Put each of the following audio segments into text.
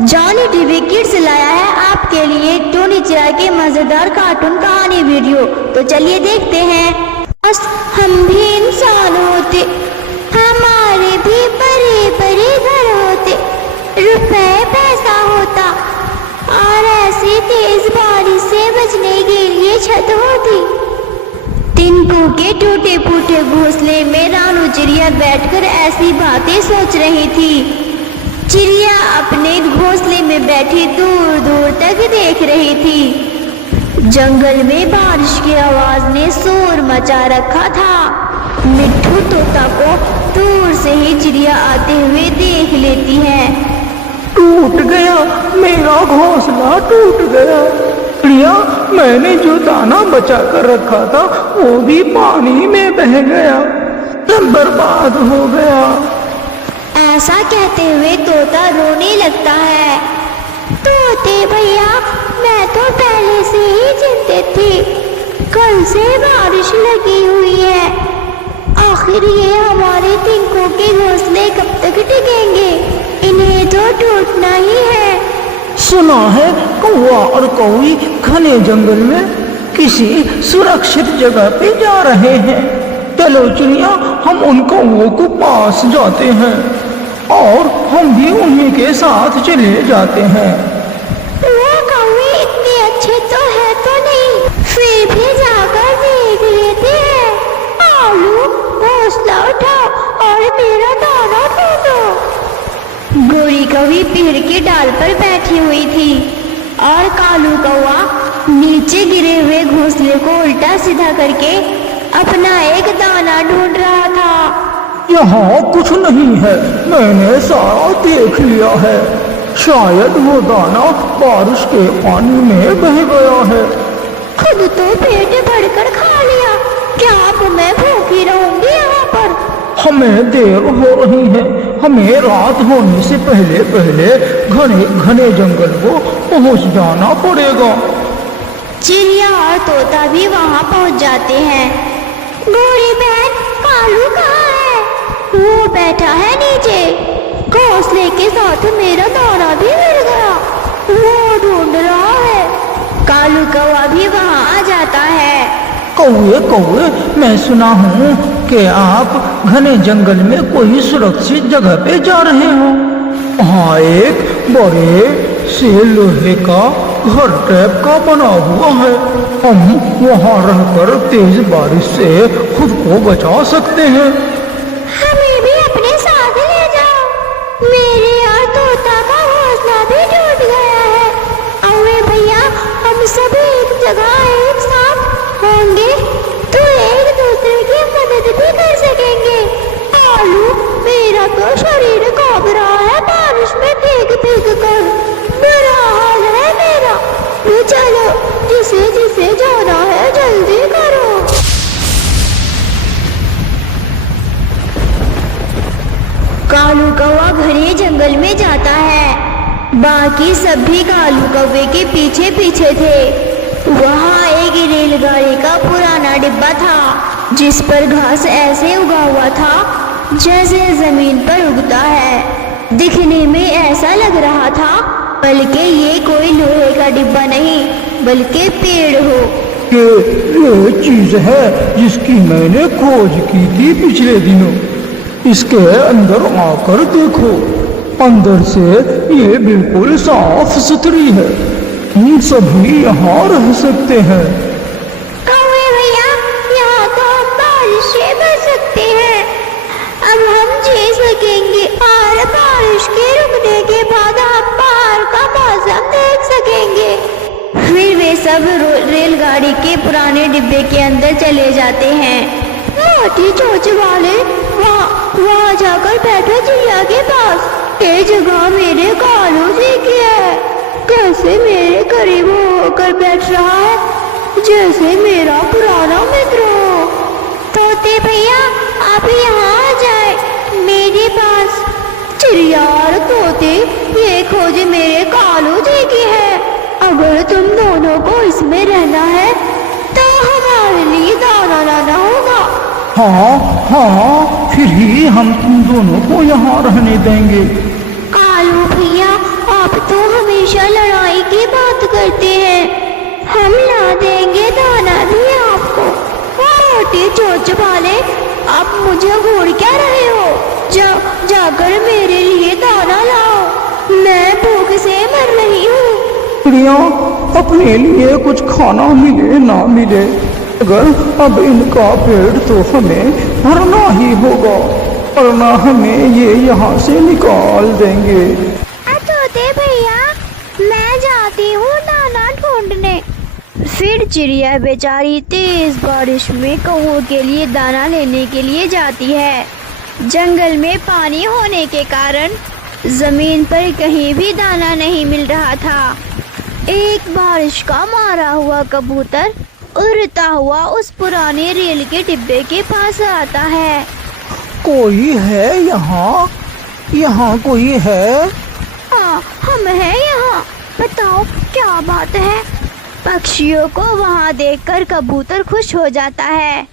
Johnny TV kids लाया है आपके लिए टोनी चिरा की मजेदार कार्टून कहानी वीडियो। तो चलिए देखते हैं। बस हम भी इंसान होते, हमारे भी बड़े बड़े घर होते, रुपए पैसा होता और ऐसी तेज बारिश से बचने के लिए छत होती। टिंकू के टूटे फूटे घोंसले में रानू चिड़िया बैठकर ऐसी बातें सोच रही थी। चिड़िया अपने घोंसले में बैठी दूर दूर तक देख रही थी। जंगल में बारिश की आवाज ने शोर मचा रखा था। मिट्ठू तोता को दूर से ही चिड़िया आते हुए देख लेती है। टूट गया मेरा घोंसला, टूट गया। चिड़िया, मैंने जो दाना बचा कर रखा था वो भी पानी में बह गया, सब बर्बाद हो गया। ऐसा कहते हुए तोता रोने लगता है। तोते भैया, मैं तो पहले से ही चिंतित थी। कल से बारिश लगी हुई है। आखिर ये हमारे टिंकू के घोंसले कब तक टिकेंगे? इन्हें तो टूटना ही है। सुना है कौवा और कौवी घने जंगल में किसी सुरक्षित जगह पे जा रहे हैं। चलो चिड़िया, हम उन कौवों को पास जाते हैं और हम भी उन्हीं के साथ चले जाते हैं। वो कौवे इतने अच्छे तो है तो नहीं, फिर भी जाकर देख लेते हैं। आलू, घोंसला उठाओ और मेरा दाना ढूंढो। गोरी कौवी पेड़ के डाल पर बैठी हुई थी और कालू कौवा नीचे गिरे हुए घोंसले को उल्टा सीधा करके अपना एक दाना ढूंढ रहा था। यहाँ कुछ नहीं है, मैंने सारा देख लिया है। शायद वो दाना बारिश के पानी में बह गया है। खुद तो पेट भरकर खा लिया, क्या अब मैं भूखी रहूंगी यहाँ पर? हमें देर हो रही है, हमें रात होने से पहले पहले घने घने जंगल को पहुँच जाना पड़ेगा। चिड़िया और तोता भी वहाँ पहुँच जाते हैं। गोरी बहन, कालू कहाँ है? वो बैठा है नीचे। घोंसले के साथ मेरा दाना भी मिल गया, वो ढूंढ रहा है। कालू कौवा भी वहाँ आ जाता है। कौवे कौवे, मैं सुना हूँ कि आप घने जंगल में कोई सुरक्षित जगह पे जा रहे हो। वहाँ एक बड़े से लोहे का घर टाइप का बना हुआ है। हम वहाँ रहकर तेज बारिश से खुद को बचा सकते हैं। हमें भी अपने साथ ले जाओ। मेरे और तोता का घोंसला भी टूट गया है। अरे भैया, हम सब एक जगह एक साथ होंगे तो एक दूसरे की मदद भी कर सकेंगे। आलू, मेरा तो शरीर कांप रहा है बारिश में भीग भीग कर। बुरा हाल है मेरा। चलो, जिसे जिसे जाना है जल्दी करो। कालू कौवा घने जंगल में जाता है। बाकी सब भी कालू कौवे के पीछे पीछे थे। वहाँ एक रेलगाड़ी का पुराना डिब्बा था जिस पर घास ऐसे उगा हुआ था जैसे जमीन पर उगता है। दिखने में ऐसा लग रहा था बल्कि ये कोई लोहे का डिब्बा नहीं बल्कि पेड़ हो। ये चीज है जिसकी मैंने खोज की थी पिछले दिनों। इसके अंदर आकर देखो, अंदर से ये बिल्कुल साफ सुथरी है। हम सभी यहाँ रह सकते हैं। कौवे भैया, यहाँ तो हम बारिश से बच सकते हैं। अब हम जी सकेंगे और बारिश के रुकने के बाद हम बाहर का मौसम देख सकेंगे। फिर वे सब रेलगाड़ी के पुराने डिब्बे के अंदर चले जाते हैं। मोटी चोंच वाले, वहाँ जाकर बैठो चिड़िया के पास। ये जगह मेरे कालू जी की है। कैसे मेरे करीब होकर बैठ रहा है जैसे मेरा पुराना मित्र हो। तोते भैया, आप यहाँ आ जाए मेरे पास। चिड़िया और तोते, ये खोज मेरे कालू जी की है। अगर तुम दोनों को इसमें रहना है तो हमारे लिए दाना लाना होगा। हाँ, फिर ही हम तुम दोनों को यहाँ रहने देंगे। कालू भैया, आप तो पूंछ वाले, आप मुझे घूर क्या रहे हो? जाकर मेरे लिए दाना लाओ, मैं भूख से मर रही हूँ। चिड़िया, अपने लिए कुछ खाना मिले ना मिले, अगर अब इनका पेट तो हमें भरना ही होगा, वरना हमें ये यहाँ से निकाल देंगे। तोते भैया, मैं जाती हूँ दाना ढूंढने। फिर चिड़िया बेचारी तेज बारिश में कौओं के लिए दाना लेने के लिए जाती है। जंगल में पानी होने के कारण जमीन पर कहीं भी दाना नहीं मिल रहा था। एक बारिश का मारा हुआ कबूतर उड़ता हुआ उस पुराने रेल के डिब्बे के पास आता है। कोई है यहाँ? यहाँ कोई है? हाँ, हम हैं यहाँ। बताओ क्या बात है? पक्षियों को वहाँ देखकर कबूतर खुश हो जाता है।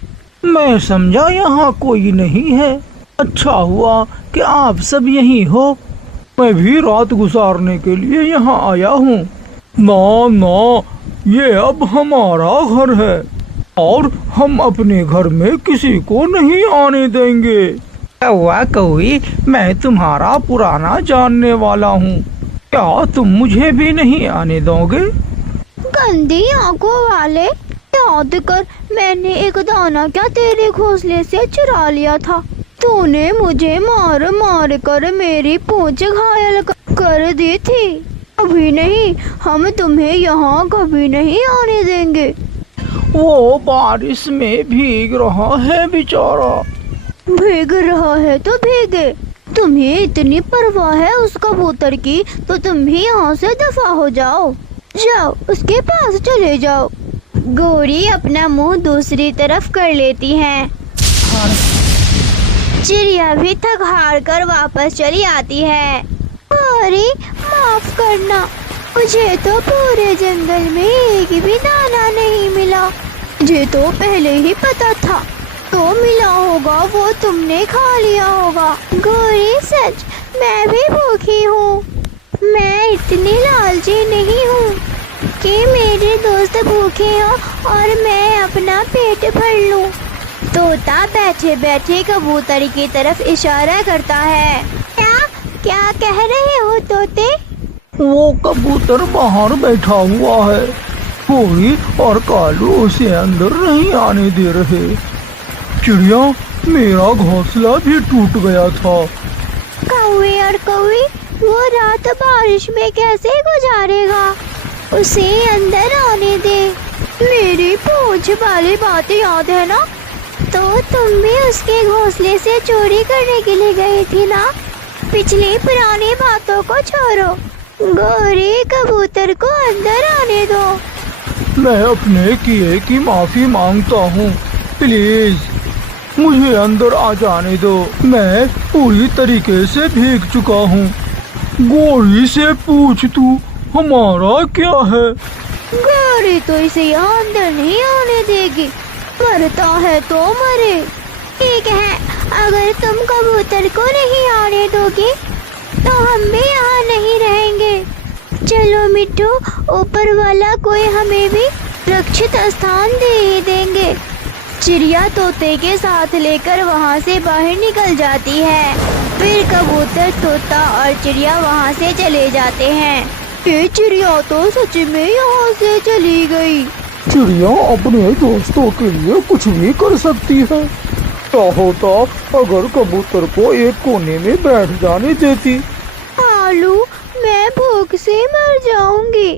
मैं समझा यहाँ कोई नहीं है। अच्छा हुआ कि आप सब यहीं हो। मैं भी रात गुजारने के लिए यहाँ आया हूँ। ना ना, ये अब हमारा घर है और हम अपने घर में किसी को नहीं आने देंगे। कौआ कौई, मैं तुम्हारा पुराना जानने वाला हूँ, क्या तुम मुझे भी नहीं आने दोगे? गंदी आंखों वाले, याद कर, मैंने एक दाना क्या तेरे घोंसले से चुरा लिया था। तूने मुझे मार मार कर मेरी पूंछ घायल कर दी थी। अभी नहीं, हम तुम्हें यहाँ कभी नहीं आने देंगे। वो बारिश में भीग रहा है बेचारा। भीग रहा है तो भीगे, तुम्हें इतनी परवाह है उस कबूतर की तो तुम भी यहाँ से दफा हो जाओ। जाओ, उसके पास चले जाओ। गोरी अपना मुंह दूसरी तरफ कर लेती है। चिड़िया भी थक हार कर वापस चली आती है। अरे माफ करना, मुझे तो पूरे जंगल में एक भी दाना नहीं मिला। मुझे तो पहले ही पता था, तो मिला होगा वो तुमने खा लिया होगा। गोरी सच, मैं भी भूखी हूँ। मैं इतनी लालची नहीं हूँ कि मेरे दोस्त भूखे हो और मैं अपना पेट भर लूँ। तोता बैठे बैठे कबूतर की तरफ इशारा करता है। क्या कह रहे हो तोते? वो कबूतर बाहर बैठा हुआ है, गोरी और कालू उसे अंदर नहीं आने दे रहे। चिड़िया, मेरा घोंसला भी टूट गया था। कौवे और कौवी, वो रात बारिश में कैसे गुजारेगा? उसे अंदर आने दे। मेरी पूंछ वाली बात याद है ना? तो तुम भी उसके घोंसले से चोरी करने के लिए गई थी ना? पिछली पुरानी बातों को छोड़ो, गोरी कबूतर को अंदर आने दो। मैं अपने किए की माफी मांगता हूँ, प्लीज मुझे अंदर आ जाने दो। मैं पूरी तरीके से भीग चुका हूँ। गोरी से पूछ तू, हमारा क्या है? गोरी तो इसे यहाँ अंदर नहीं आने देगी, मरता है तो मरे। ठीक है, अगर तुम कबूतर को नहीं आने दोगे तो हम भी यहाँ नहीं रहेंगे। चलो मिट्टू, ऊपर वाला कोई हमें भी सुरक्षित स्थान दे ही देंगे। चिड़िया तोते के साथ लेकर वहाँ से बाहर निकल जाती है। फिर कबूतर, तोता और चिड़िया वहाँ से चले जाते हैं। ये चिड़िया तो सच में यहाँ से चली गई। चिड़िया अपने दोस्तों के लिए कुछ भी कर सकती है। क्या होता अगर कबूतर को एक कोने में बैठ जाने देती? आलू, मैं भूख से मर जाऊंगी।